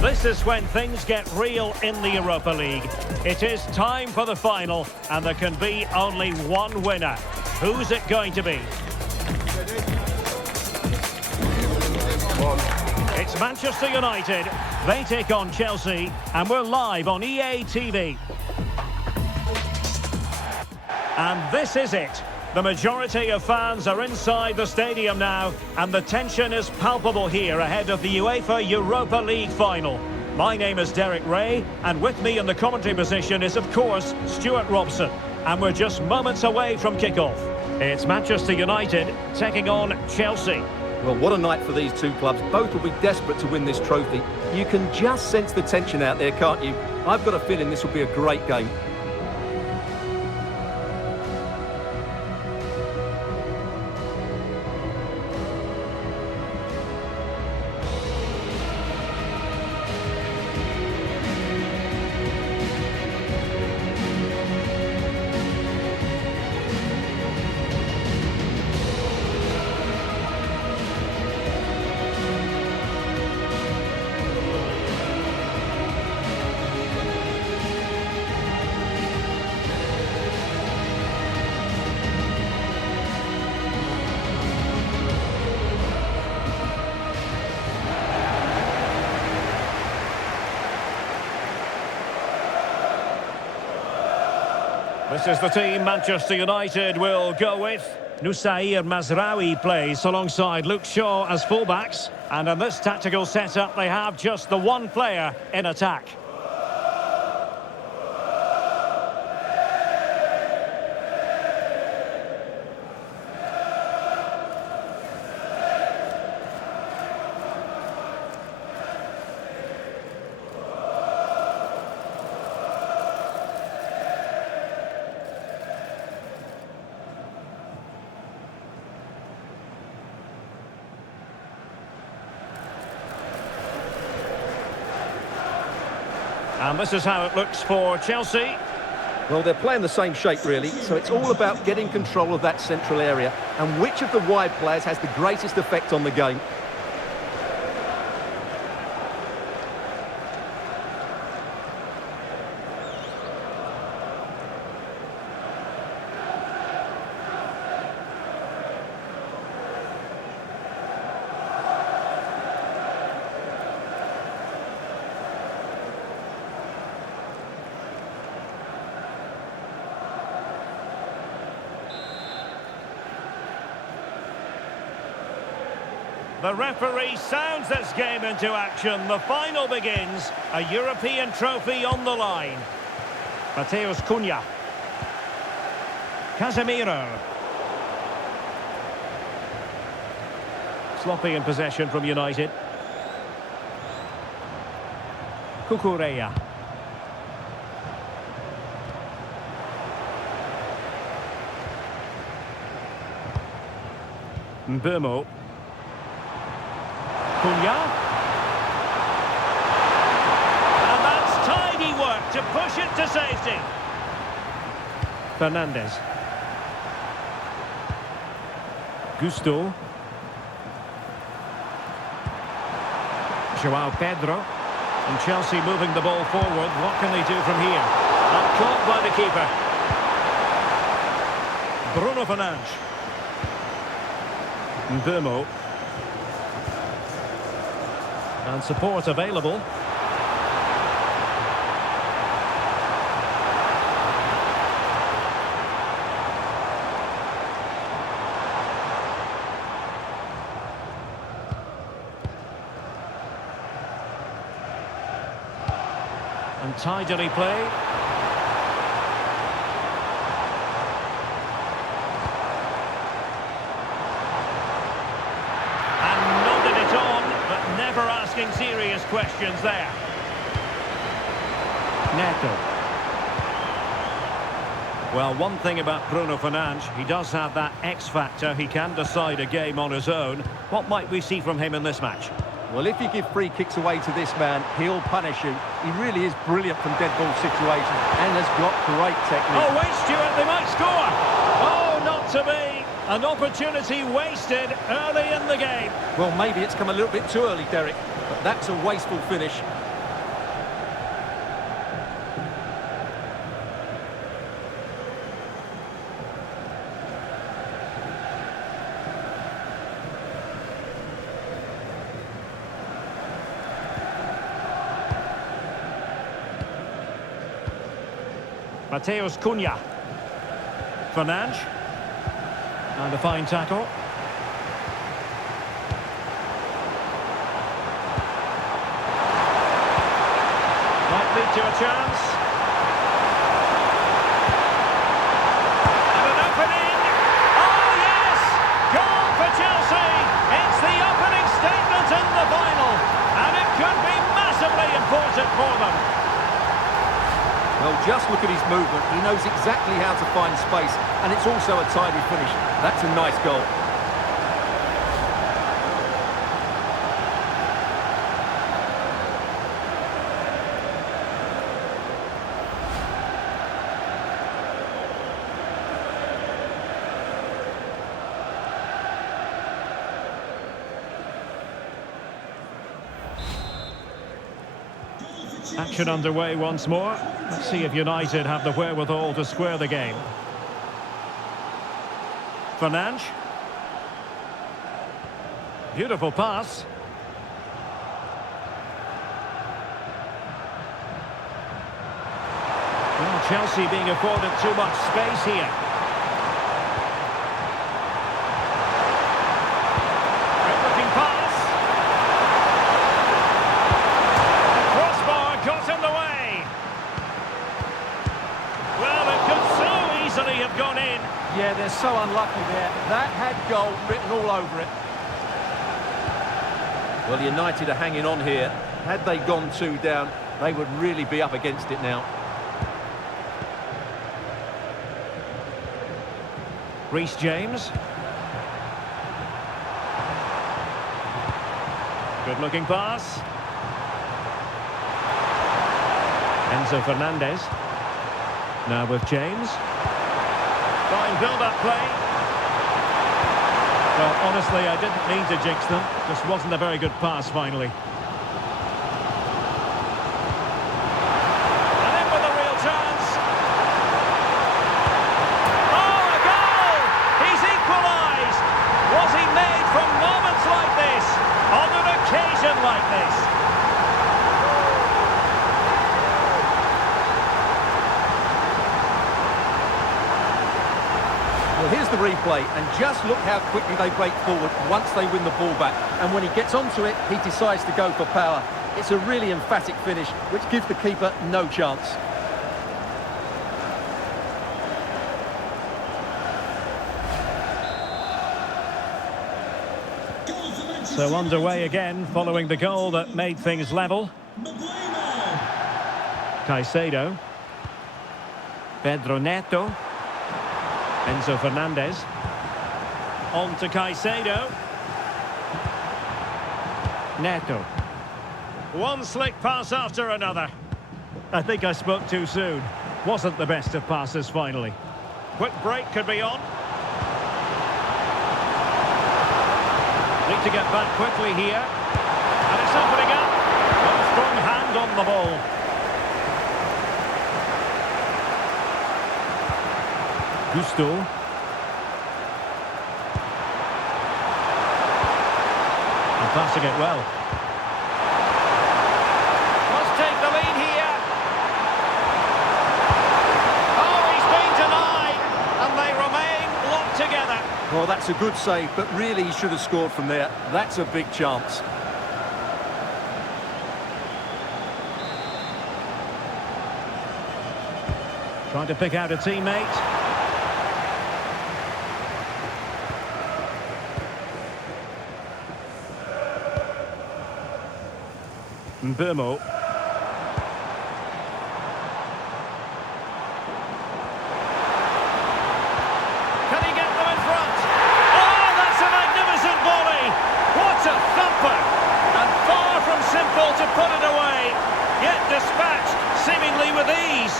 This is when things get real in the Europa League. It is time for the final, and there can be only one winner. Who's it going to be? It's Manchester United. They take on Chelsea, and we're live on EA TV. And this is it. The majority of fans are inside the stadium now, and the tension is palpable here ahead of the UEFA Europa League final. My name is Derek Ray, and with me in the commentary position is, of course, Stuart Robson. And we're just moments away from kickoff. It's Manchester United taking on Chelsea. Well, what a night for these two clubs. Both will be desperate to win this trophy. You can just sense the tension out there, can't you? I've got a feeling this will be a great game. This is the team Manchester United will go with. Nusair Mazraoui plays alongside Luke Shaw as fullbacks. And in this tactical setup, they have just the one player in attack. And this is how it looks for Chelsea. Well, they're playing the same shape, really, so it's all about getting control of that central area and which of the wide players has the greatest effect on the game. The referee sounds this game into action. The final begins. A European trophy on the line. Mateus Cunha. Casemiro. Sloppy in possession from United. Cucurella. Mbumo. Cunha. And that's tidy work to push it to safety. Fernandez. Gusto. João Pedro. And Chelsea moving the ball forward. What can they do from here? Not caught by the keeper. Bruno Fernandes. Mbumo. And support available. And tidily play. Asking serious questions there. Neto. Well, one thing about Bruno Fernandes, he does have that X factor. He can decide a game on his own. What might we see from him in this match? Well, if you give free kicks away to this man, he'll punish you. He really is brilliant from dead ball situations and has got great technique. Oh, wait, Stuart, they might score. Oh, not to be. An opportunity wasted early in the game. Well, maybe it's come a little bit too early, Derek, but that's a wasteful finish. Mateus Cunha. Fernandes. And a fine tackle. Might lead to a chance. And an opening. Oh, yes! Goal for Chelsea. It's the opening statement in the final. And it could be massively important for them. Well, just look at his movement. He knows exactly how to find space, and it's also a tidy finish. That's a nice goal. Action underway once more. Let's see if United have the wherewithal to square the game. Fernandes. Beautiful pass. Well, Chelsea being afforded too much space here. Good-looking pass. The crossbar got in the way. Well, it could so easily have gone in. Yeah, they're so unlucky there. That had goal written all over it. Well, United are hanging on here. Had they gone 2 down, they would really be up against it now. Reece James. Good-looking pass. Enzo Fernandez. Now with James. Fine build-up play. Well, honestly, I didn't mean to jinx them. Just wasn't a very good pass, finally. And in with a real chance. Oh, a goal! He's equalised! Was he made from moments like this? On an occasion like this? Well, here's the replay, and just look how quickly they break forward once they win the ball back. And when he gets onto it, he decides to go for power. It's a really emphatic finish, which gives the keeper no chance. So underway again, following the goal that made things level. Caicedo. Pedro Neto. Enzo Fernandez. On to Caicedo. Neto. One slick pass after another. I think I spoke too soon. Wasn't the best of passes finally. Quick break could be on. Need to get back quickly here. And it's opening up. One strong hand on the ball. Gusto. And passing it well. Must take the lead here. Oh, he's been denied. And they remain locked together. Well, that's a good save, but really he should have scored from there. That's a big chance. Trying to pick out a teammate. Mbumo. Can he get them in front? Oh, that's a magnificent volley! What a thumper! And far from simple to put it away, yet dispatched seemingly with ease.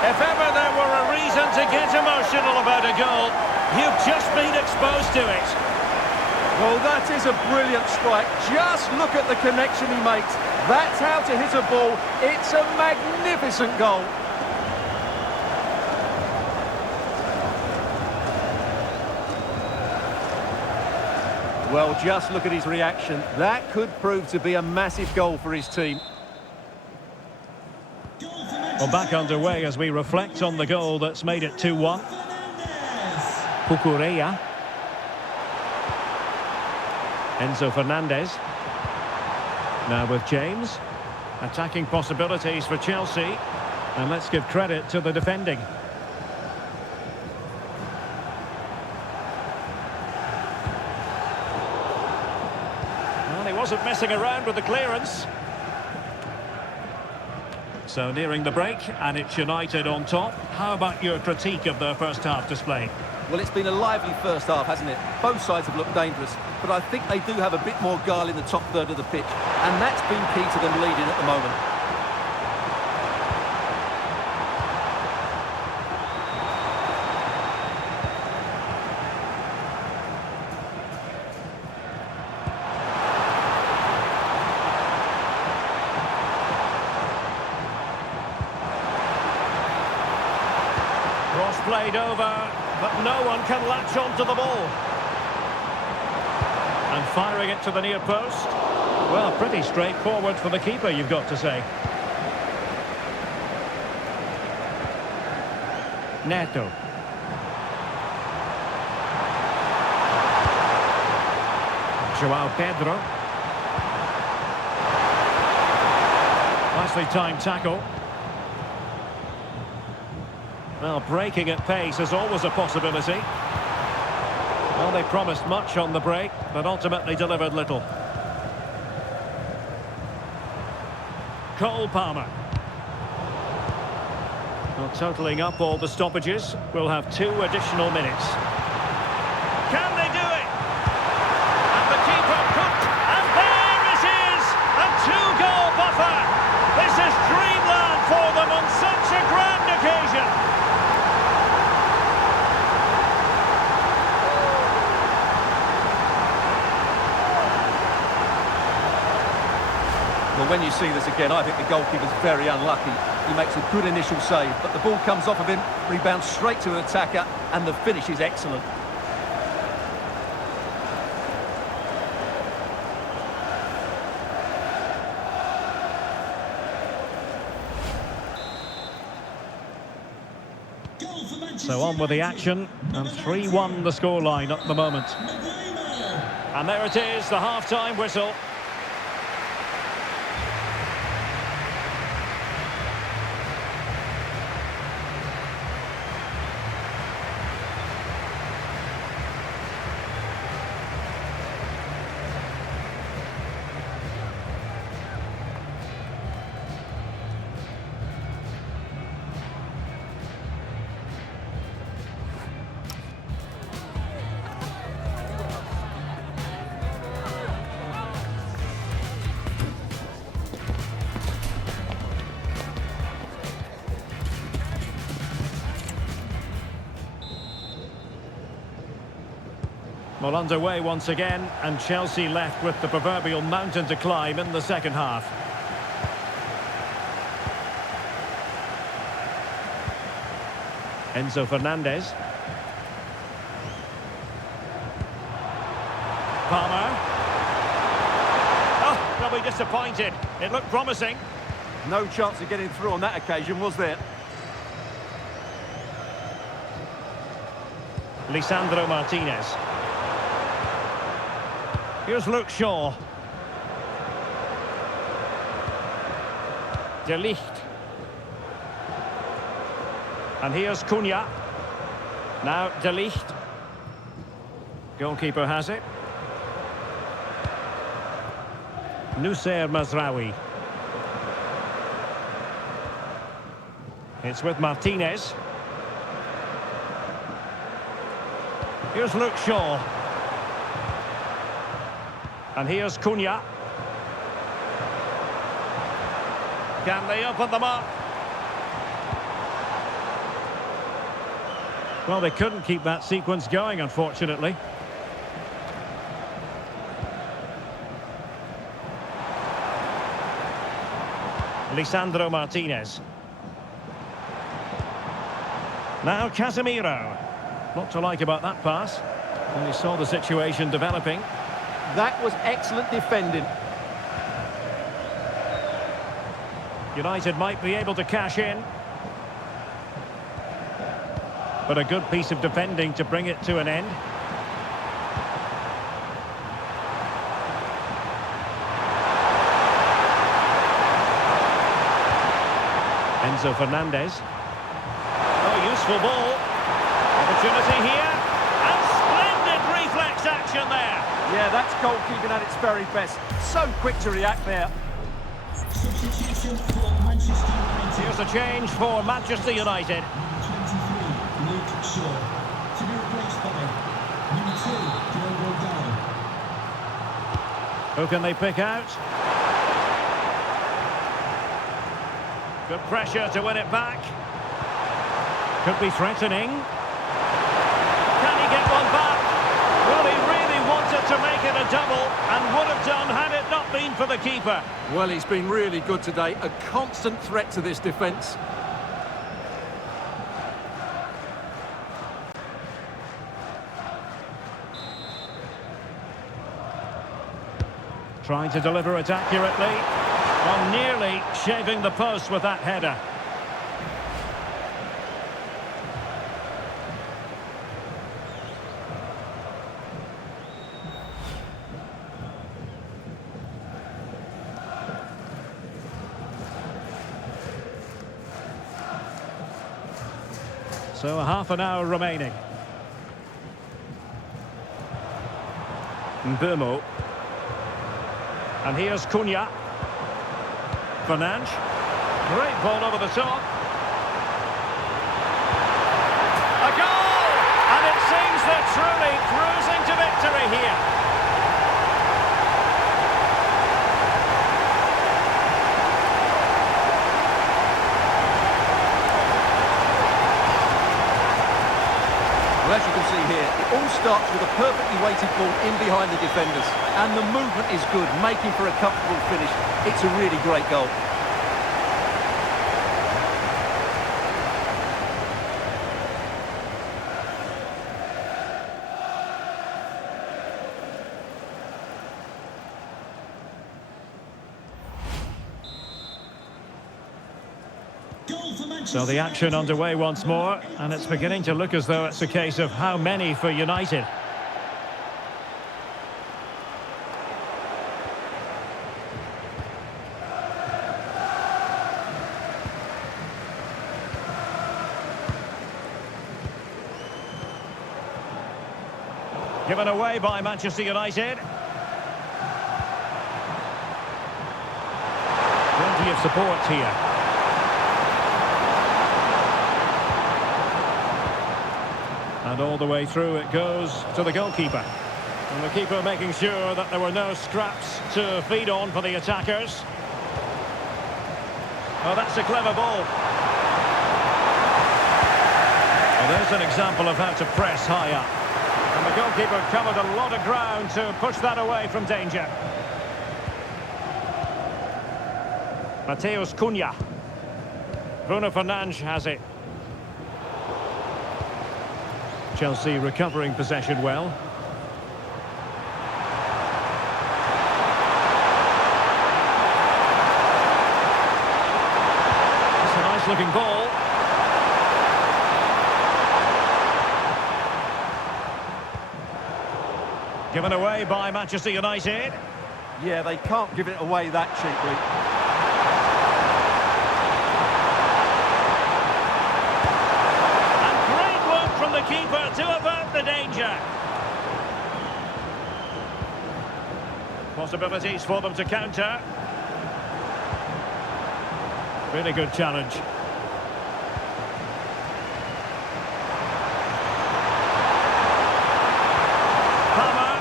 If ever there were a reason to get emotional about a goal, you've just been exposed to it. Well, that is a brilliant strike. Just look at the connection he makes. That's how to hit a ball. It's a magnificent goal. Well, just look at his reaction. That could prove to be a massive goal for his team. Well, back underway as we reflect on the goal that's made it 2-1. Cucurella. Enzo Fernandez. Now with James. Attacking possibilities for Chelsea. And let's give credit to the defending. Well, he wasn't messing around with the clearance. So nearing the break, and it's United on top. How about your critique of their first half display? Well, it's been a lively first half, hasn't it? Both sides have looked dangerous, but I think they do have a bit more guile in the top third of the pitch, and that's been key to them leading at the moment. Cross played over, but no one can latch onto the ball. And firing it to the near post. Well, pretty straightforward for the keeper, you've got to say. Neto. Joao Pedro. Nicely timed tackle. Well, breaking at pace is always a possibility. Well, they promised much on the break, but ultimately delivered little. Cole Palmer. Well, totalling up all the stoppages, we'll have 2 additional minutes. Can they do it? And the keeper cooked, and there it is! A 2-goal buffer! This is dreamland for them on such a grand occasion! Well, when you see this again, I think the goalkeeper's very unlucky. He makes a good initial save, but the ball comes off of him, rebounds straight to an attacker, and the finish is excellent. So on with the action, and 3-1 the scoreline at the moment. And there it is, the half-time whistle. Well, underway once again, and Chelsea left with the proverbial mountain to climb in the second half. Enzo Fernandez. Palmer. Oh, they'll be disappointed. It looked promising. No chance of getting through on that occasion, was there? Lisandro Martinez. Here's Luke Shaw. De Ligt. And here's Cunha. Now De Ligt. Goalkeeper has it. Noussair Mazraoui. It's with Martinez. Here's Luke Shaw. And here's Cunha. Can they open them up? Well, they couldn't keep that sequence going, unfortunately. Lisandro Martinez. Now Casemiro. What to like about that pass? And he saw the situation developing. That was excellent defending. United might be able to cash in. But a good piece of defending to bring it to an end. Enzo Fernandez. Oh, useful ball. Opportunity here. And splendid reflex action there. Yeah, that's goalkeeping at its very best. So quick to react there. Substitution for Manchester United. Here's a change for Manchester United. Number 23, Luke Shaw. To be replaced by number 2, Diogo Dalot. Who can they pick out? Good pressure to win it back. Could be threatening. Can he get one back? Well, he really wanted to make it a double and would have done had it not been for the keeper. Well, he's been really good today. A constant threat to this defence. Trying to deliver it accurately. Well, nearly shaving the post with that header. So half an hour remaining. Mzpanda. And here's Cunha. Fernandes. Great ball over the top. A goal! And it seems they're truly cruising to victory here. Well, as you can see here, it all starts with a perfectly weighted ball in behind the defenders. And the movement is good, making for a comfortable finish. It's a really great goal. Goal for Manchester So the action United. underway once more, and it's beginning to look as though it's a case of how many for United. Given away by Manchester United. Plenty of support here. And all the way through it goes to the goalkeeper. And the keeper making sure that there were no scraps to feed on for the attackers. Oh, that's a clever ball. Well, there's an example of how to press high up. And the goalkeeper covered a lot of ground to push that away from danger. Matheus Cunha. Bruno Fernandes has it. Chelsea recovering possession well. It's a nice looking ball. Given away by Manchester United. Yeah, they can't give it away that cheaply. From the keeper to avert the danger. Possibilities for them to counter. Really good challenge. Palmer.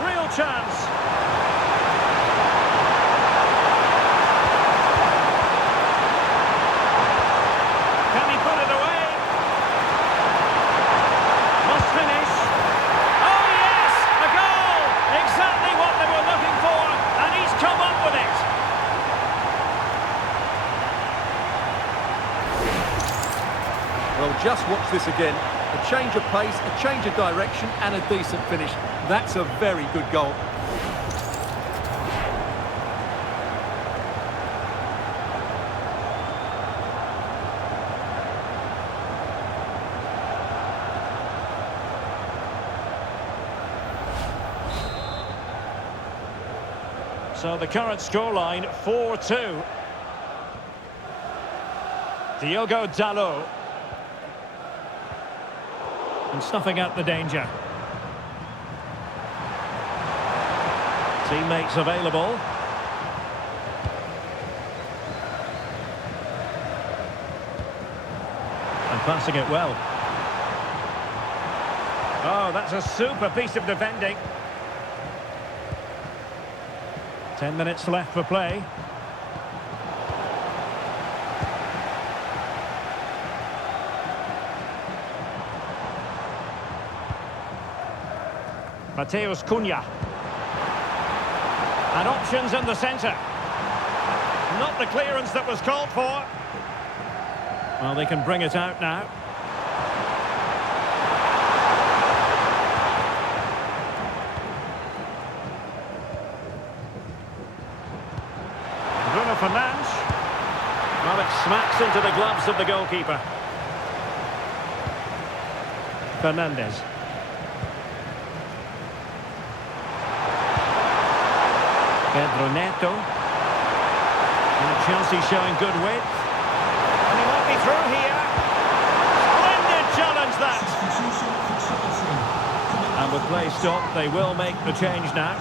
Real chance. Just watch this again. A change of pace, a change of direction, and a decent finish. That's a very good goal. So the current scoreline, 4-2. Diogo Dalot. And snuffing out the danger. Teammates available. And passing it well. Oh, that's a super piece of defending. 10 minutes left for play. Mateus Cunha. And options in the centre. Not the clearance that was called for. Well, they can bring it out now. Fernandes. Well, it smacks into the gloves of the goalkeeper. Fernandes. Pedro Neto. And Chelsea showing good width. And he might be through here. Splendid challenge, that. And with play stopped, they will make the change now.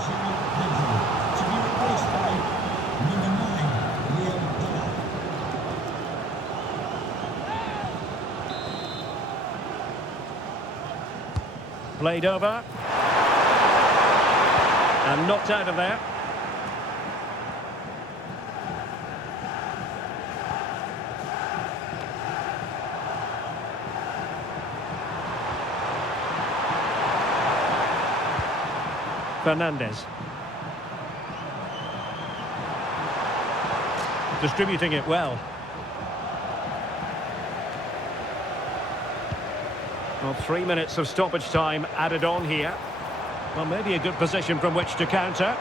Played over. And knocked out of there. Fernandes. Distributing it well. Well, 3 minutes of stoppage time added on here. Well, maybe a good position from which to counter.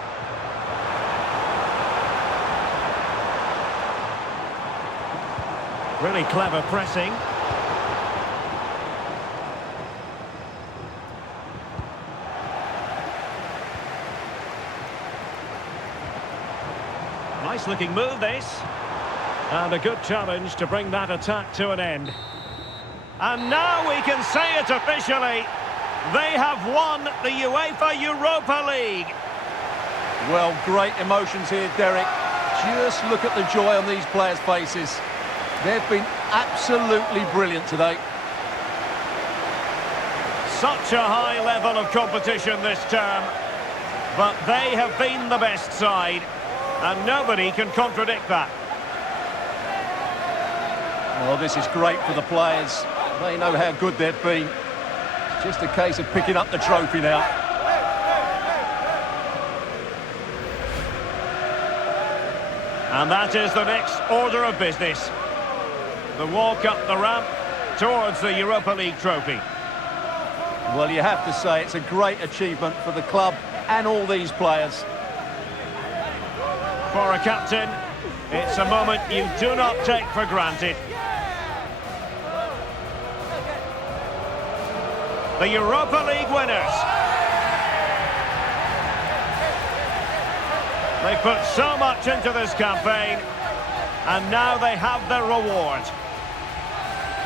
Really clever pressing. Nice looking move, this. And a good challenge to bring that attack to an end. And now we can say it officially. They have won the UEFA Europa League. Well, great emotions here, Derek. Just look at the joy on these players' faces. They've been absolutely brilliant today. Such a high level of competition this term. But they have been the best side. And nobody can contradict that. Well, this is great for the players. They know how good they've been. It's just a case of picking up the trophy now. And that is the next order of business. The walk up the ramp towards the Europa League trophy. Well, you have to say it's a great achievement for the club and all these players. For a captain, it's a moment you do not take for granted. The Europa League winners. They put so much into this campaign, and now they have their reward.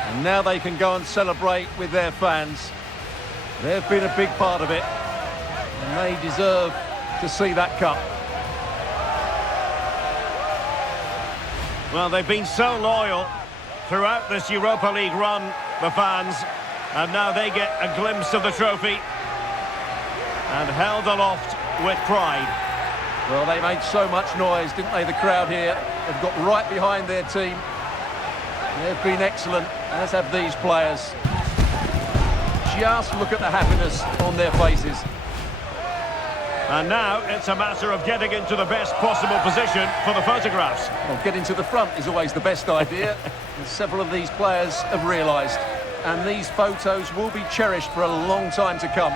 And now they can go and celebrate with their fans. They've been a big part of it, and they deserve to see that cup. Well, they've been so loyal throughout this Europa League run, the fans, and now they get a glimpse of the trophy and held aloft with pride. Well, they made so much noise, didn't they, the crowd here? They've got right behind their team. They've been excellent, as have these players. Just look at the happiness on their faces. And now it's a matter of getting into the best possible position for the photographs. Well, getting to the front is always the best idea, and several of these players have realised. and these photos will be cherished for a long time to come.